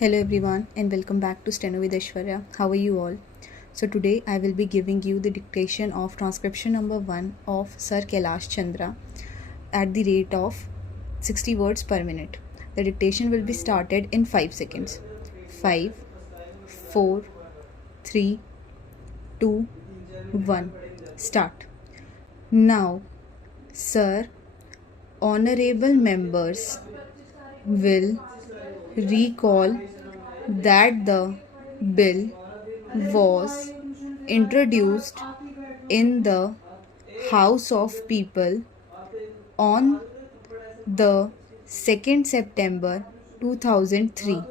Hello everyone and welcome back to Steno with Aishwarya. How are you all? So today I will be giving you the dictation of transcription number 1 of Sir Kailash Chandra at the rate of 60 words per minute. The dictation will be started in 5 seconds. 5, 4, 3, 2, 1. Start. Now, Sir, honorable members will recall that the bill was introduced in the House of People on the 2nd September 2003.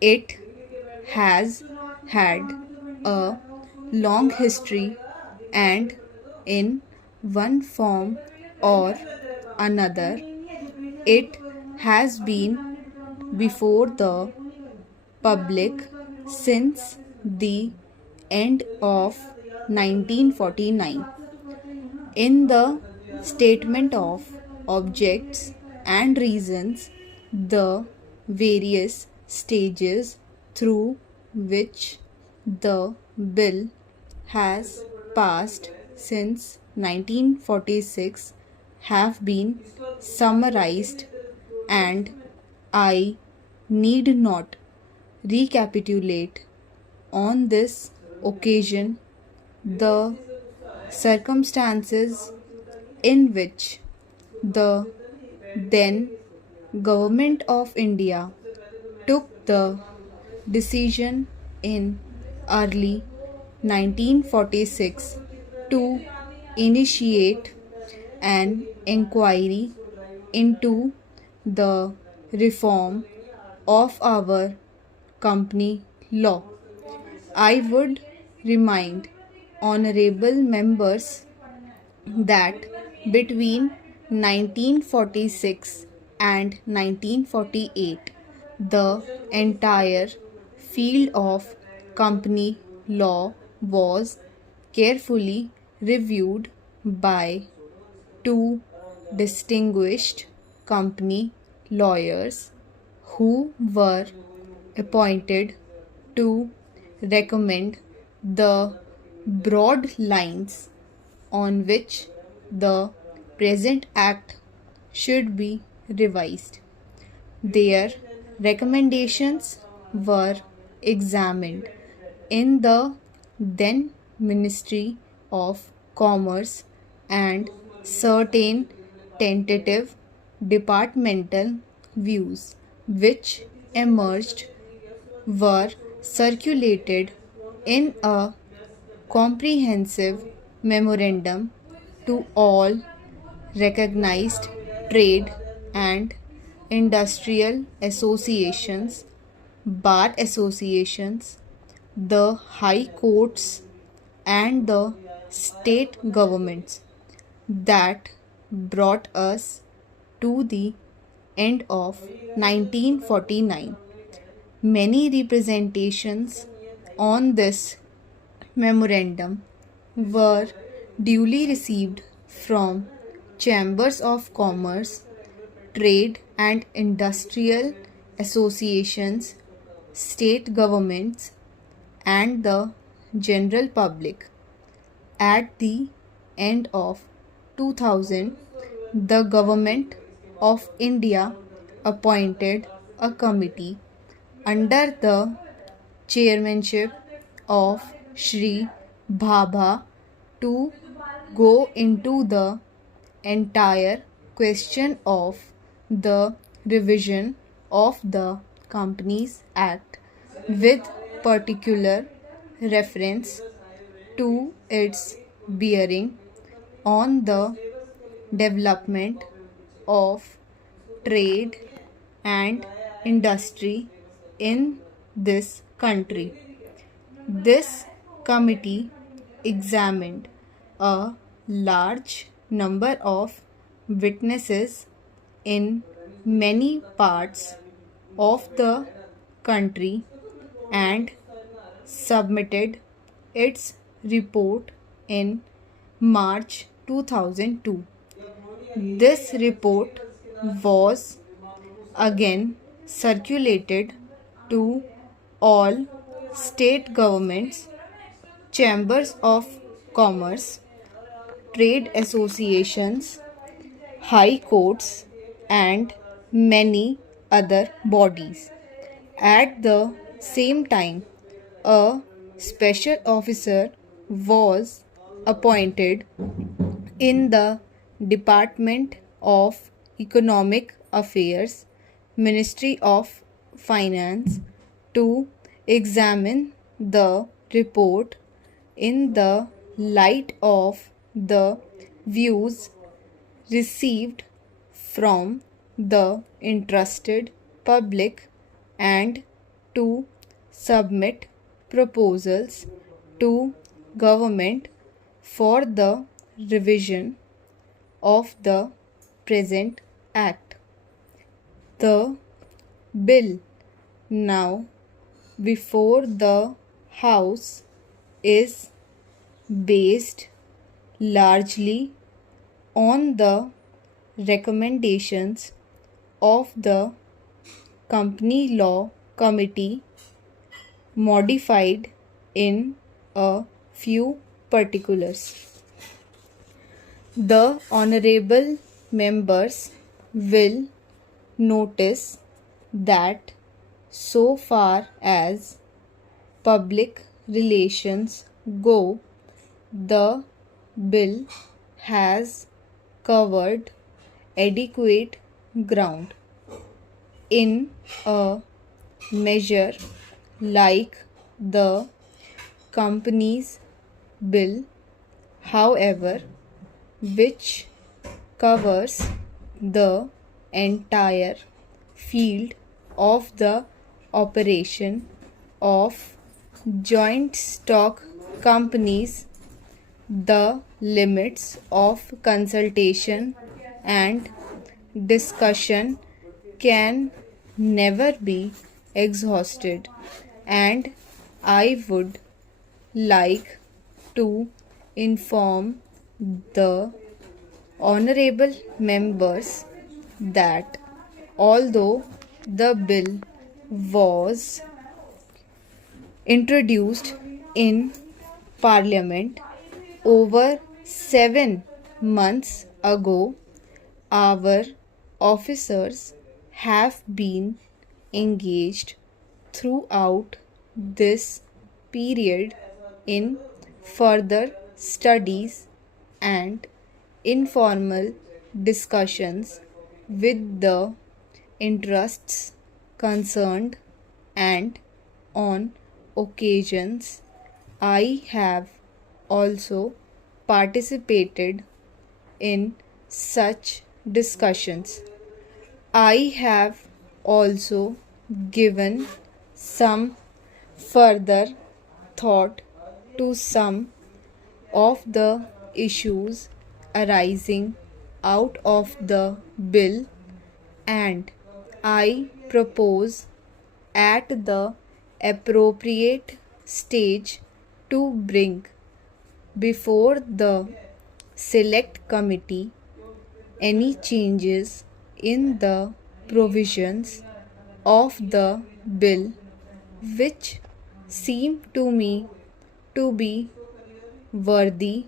It has had a long history and in one form or another it has been before the public since the end of 1949. In the statement of objects and reasons, the various stages through which the bill has passed since 1946 have been summarized, and I need not recapitulate on this occasion the circumstances in which the then Government of India took the decision in early 1946 to initiate an inquiry into the reform of our company law. I would remind honorable members that between 1946 and 1948, the entire field of company law was carefully reviewed by two distinguished company lawyers who were appointed to recommend the broad lines on which the present act should be revised. Their recommendations were examined in the then Ministry of Commerce, and certain tentative departmental views which emerged were circulated in a comprehensive memorandum to all recognized trade and industrial associations, bar associations, the high courts, and the state governments that brought us to the end of 1949. Many representations on this memorandum were duly received from chambers of commerce, trade and industrial associations, state governments, and the general public. At the end of 2000, the Government of India appointed a committee under the chairmanship of Shri Bhabha to go into the entire question of the revision of the Companies Act with particular reference to its bearing on the development of trade and industry in this country. This committee examined a large number of witnesses in many parts of the country and submitted its report in March 2002. This report was again circulated to all state governments, chambers of commerce, trade associations, high courts, and many other bodies. At the same time, a special officer was appointed in the Department of Economic Affairs, Ministry of Finance, to examine the report in the light of the views received from the interested public and to submit proposals to government for the revision of the present act. The bill now before the House is based largely on the recommendations of the Company Law Committee, modified in a few particulars. The honorable members will notice that so far as public relations go, the bill has covered adequate ground. In a measure like the Companies Bill, however, which covers the entire field of the operation of joint stock companies, the limits of consultation and discussion can never be exhausted, and I would like to inform the honorable members that although the bill was introduced in Parliament over 7 months ago, our officers have been engaged throughout this period in further studies and informal discussions with the interests concerned, and on occasions I have also participated in such discussions. I have also given some further thought to some of the issues arising out of the bill, and I propose at the appropriate stage to bring before the select committee any changes in the provisions of the bill which seem to me to be worthy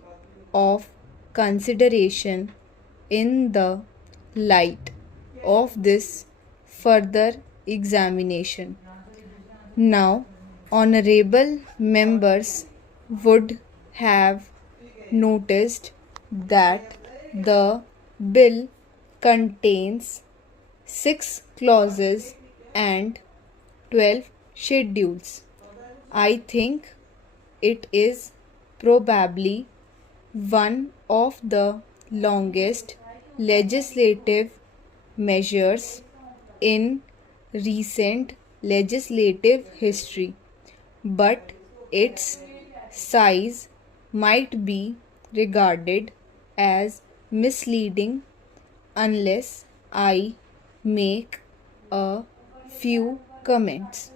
of consideration in the light of this further examination. Now, honorable members would have noticed that the bill contains 6 clauses and 12 schedules. I think it is probably one of the longest legislative measures in recent legislative history, but its size might be regarded as misleading unless I make a few comments.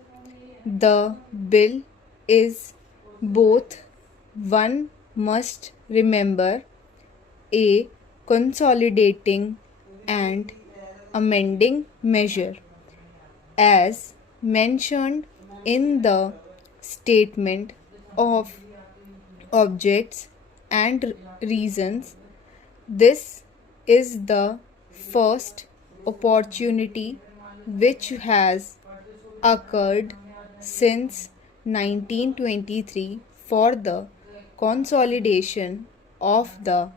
The bill is both, one must remember, a consolidating and amending measure, as mentioned in the statement of objects and reasons. This is the first opportunity which has occurred since 1923 for the consolidation of the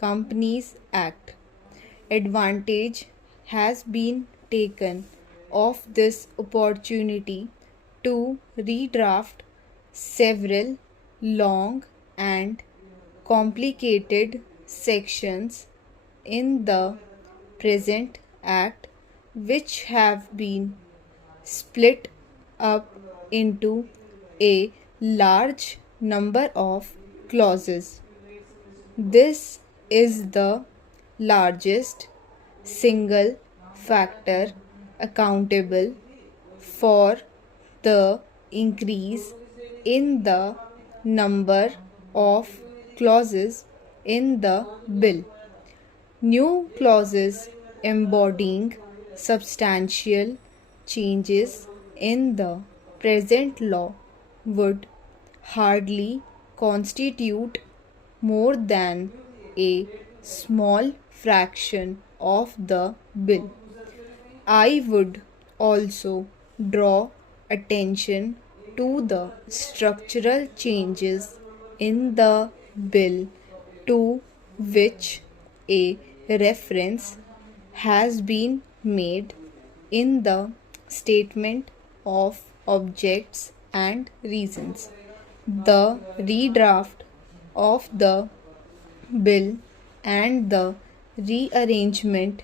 Companies Act. Advantage has been taken of this opportunity to redraft several long and complicated sections in the present Act, which have been split up into a large number of clauses. This is the largest single factor accountable for the increase in the number of clauses in the bill. New clauses embodying substantial changes in the present law would hardly constitute more than a small fraction of the bill. I would also draw attention to the structural changes in the bill to which a reference has been made in the statement of objects and reasons. The redraft of the bill and the rearrangement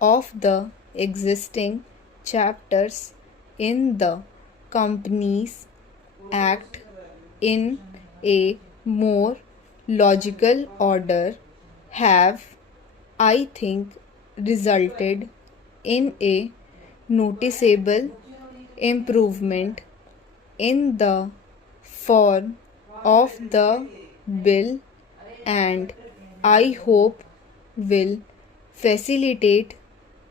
of the existing chapters in the Companies Act in a more logical order have, I think, resulted in a noticeable improvement in the form of the bill, and I hope will facilitate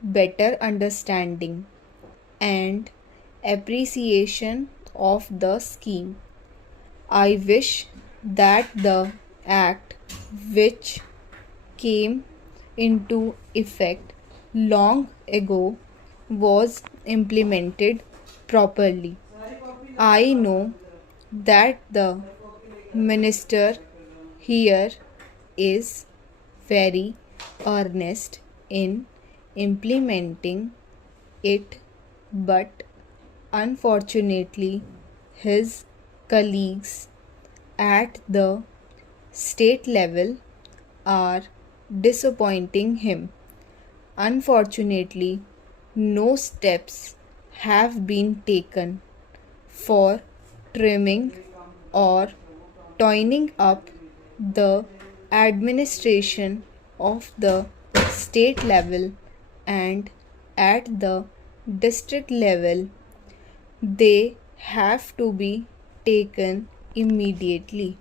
better understanding and appreciation of the scheme. I wish that the Act, which came into effect long ago, was implemented properly. I know that the minister here is very earnest in implementing it, but unfortunately, his colleagues at the state level are disappointing him. Unfortunately, no steps have been taken for trimming or toning up the administration of the state level, and at the district level they have to be taken immediately.